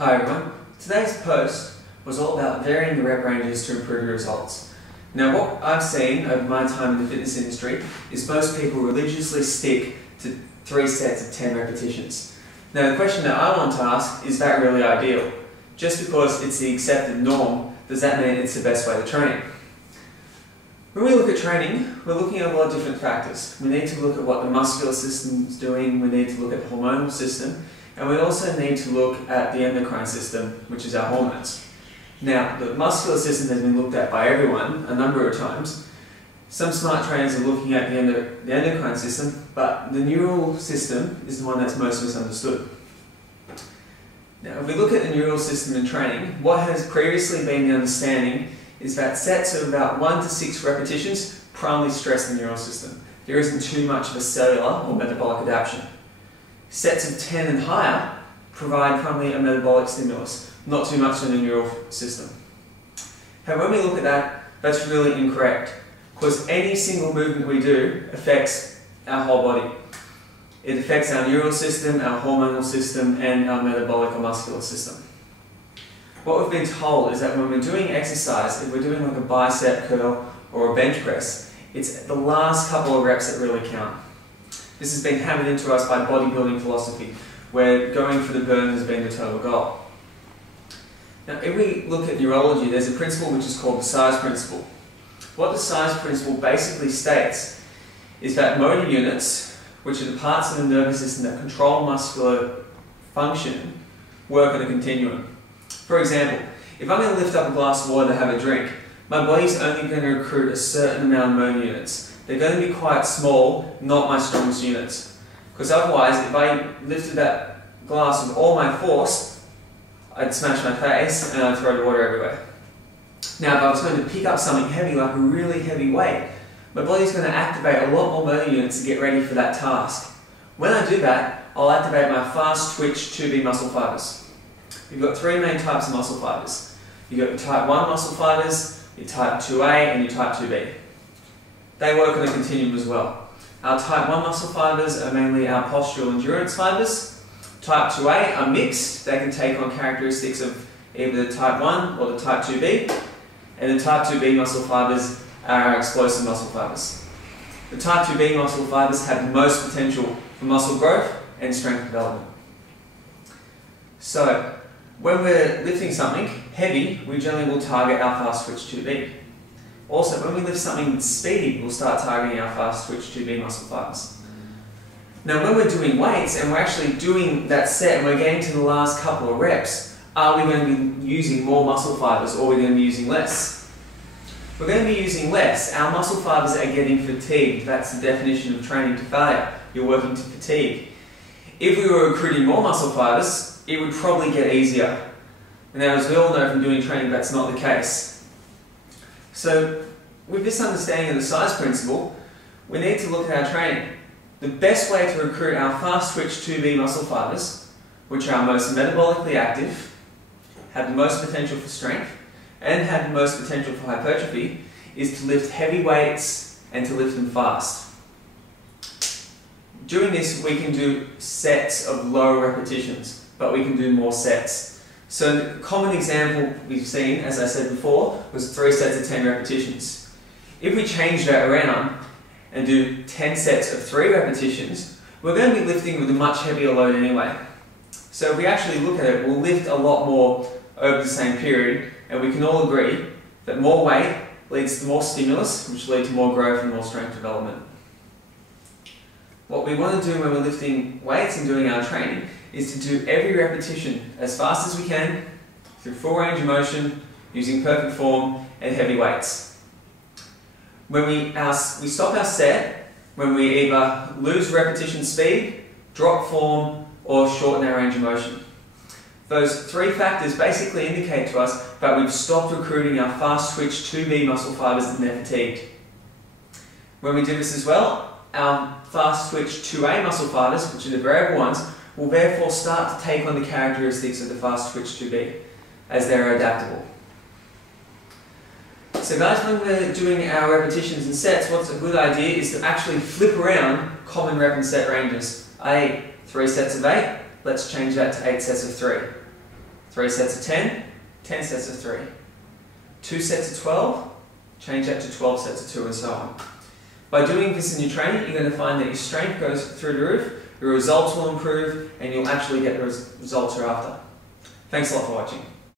Hi everyone, today's post was all about varying the rep ranges to improve your results. Now what I've seen over my time in the fitness industry is most people religiously stick to 3 sets of 10 repetitions. Now the question that I want to ask, is that really ideal? Just because it's the accepted norm, does that mean it's the best way to train? When we look at training, we're looking at a lot of different factors. We need to look at what the muscular system is doing, we need to look at the hormonal system, and we also need to look at the endocrine system, which is our hormones. Now, the muscular system has been looked at by everyone a number of times. Some smart trainers are looking at the endocrine system, but the neural system is the one that's most misunderstood. Now, if we look at the neural system in training, what has previously been the understanding is that sets of about 1 to 6 repetitions primarily stress the neural system. There isn't too much of a cellular or metabolic adaptation. Sets of 10 and higher provide primarily a metabolic stimulus, not too much in the neural system. However, when we look at that, that's really incorrect, because any single movement we do affects our whole body. It affects our neural system, our hormonal system, and our metabolic or muscular system. What we've been told is that when we're doing exercise, if we're doing like a bicep curl or a bench press, it's the last couple of reps that really count. This has been hammered into us by bodybuilding philosophy, where going for the burn has been the total goal. Now, if we look at neurology, there's a principle which is called the size principle. What the size principle basically states is that motor units, which are the parts of the nervous system that control muscular function, work on a continuum. For example, if I'm going to lift up a glass of water to have a drink, my body's only going to recruit a certain amount of motor units. They're going to be quite small, not my strongest units. Because otherwise, if I lifted that glass with all my force, I'd smash my face and I'd throw the water everywhere. Now, if I was going to pick up something heavy, like a really heavy weight, my body's going to activate a lot more motor units to get ready for that task. When I do that, I'll activate my fast twitch 2B muscle fibers. You've got 3 main types of muscle fibers. You've got your type 1 muscle fibers, your type 2A and your type 2B. They work on a continuum as well. Our type 1 muscle fibers are mainly our postural endurance fibers. Type 2A are mixed. They can take on characteristics of either the type 1 or the type 2B. And the type 2B muscle fibers are our explosive muscle fibers. The type 2B muscle fibers have the most potential for muscle growth and strength development. So, when we're lifting something heavy, we generally will target our fast twitch 2B. Also, when we lift something speedy, we'll start targeting our fast twitch 2B muscle fibers. Now, when we're doing weights and we're actually doing that set and we're getting to the last couple of reps, are we going to be using more muscle fibers or are we going to be using less? We're going to be using less. Our muscle fibers are getting fatigued. That's the definition of training to failure. You're working to fatigue. If we were recruiting more muscle fibers, it would probably get easier. Now, as we all know from doing training, that's not the case. So, with this understanding of the size principle, we need to look at our training. The best way to recruit our fast twitch 2B muscle fibers, which are our most metabolically active, have the most potential for strength, and have the most potential for hypertrophy, is to lift heavy weights and to lift them fast. Doing this, we can do sets of lower repetitions, but we can do more sets. So the common example we've seen, as I said before, was 3 sets of 10 repetitions. If we change that around and do 10 sets of 3 repetitions, we're going to be lifting with a much heavier load anyway. So if we actually look at it, we'll lift a lot more over the same period, and we can all agree that more weight leads to more stimulus, which leads to more growth and more strength development. What we want to do when we're lifting weights and doing our training is to do every repetition as fast as we can, through full range of motion, using perfect form and heavy weights. When we stop our set, when we either lose repetition speed, drop form, or shorten our range of motion. Those 3 factors basically indicate to us that we've stopped recruiting our fast twitch 2B muscle fibers and they're fatigued. When we do this as well, our fast twitch 2A muscle fibers, which are the variable ones, will therefore start to take on the characteristics of the fast twitch 2B, as they're adaptable. So guys, when we're doing our repetitions and sets, what's a good idea is to actually flip around common rep and set ranges. 3 sets of 8, let's change that to 8 sets of 3. 3 sets of 10, 10 sets of 3. 2 sets of 12, change that to 12 sets of 2 and so on. By doing this in your training, you're going to find that your strength goes through the roof, your results will improve, and you'll actually get the results you're after. Thanks a lot for watching.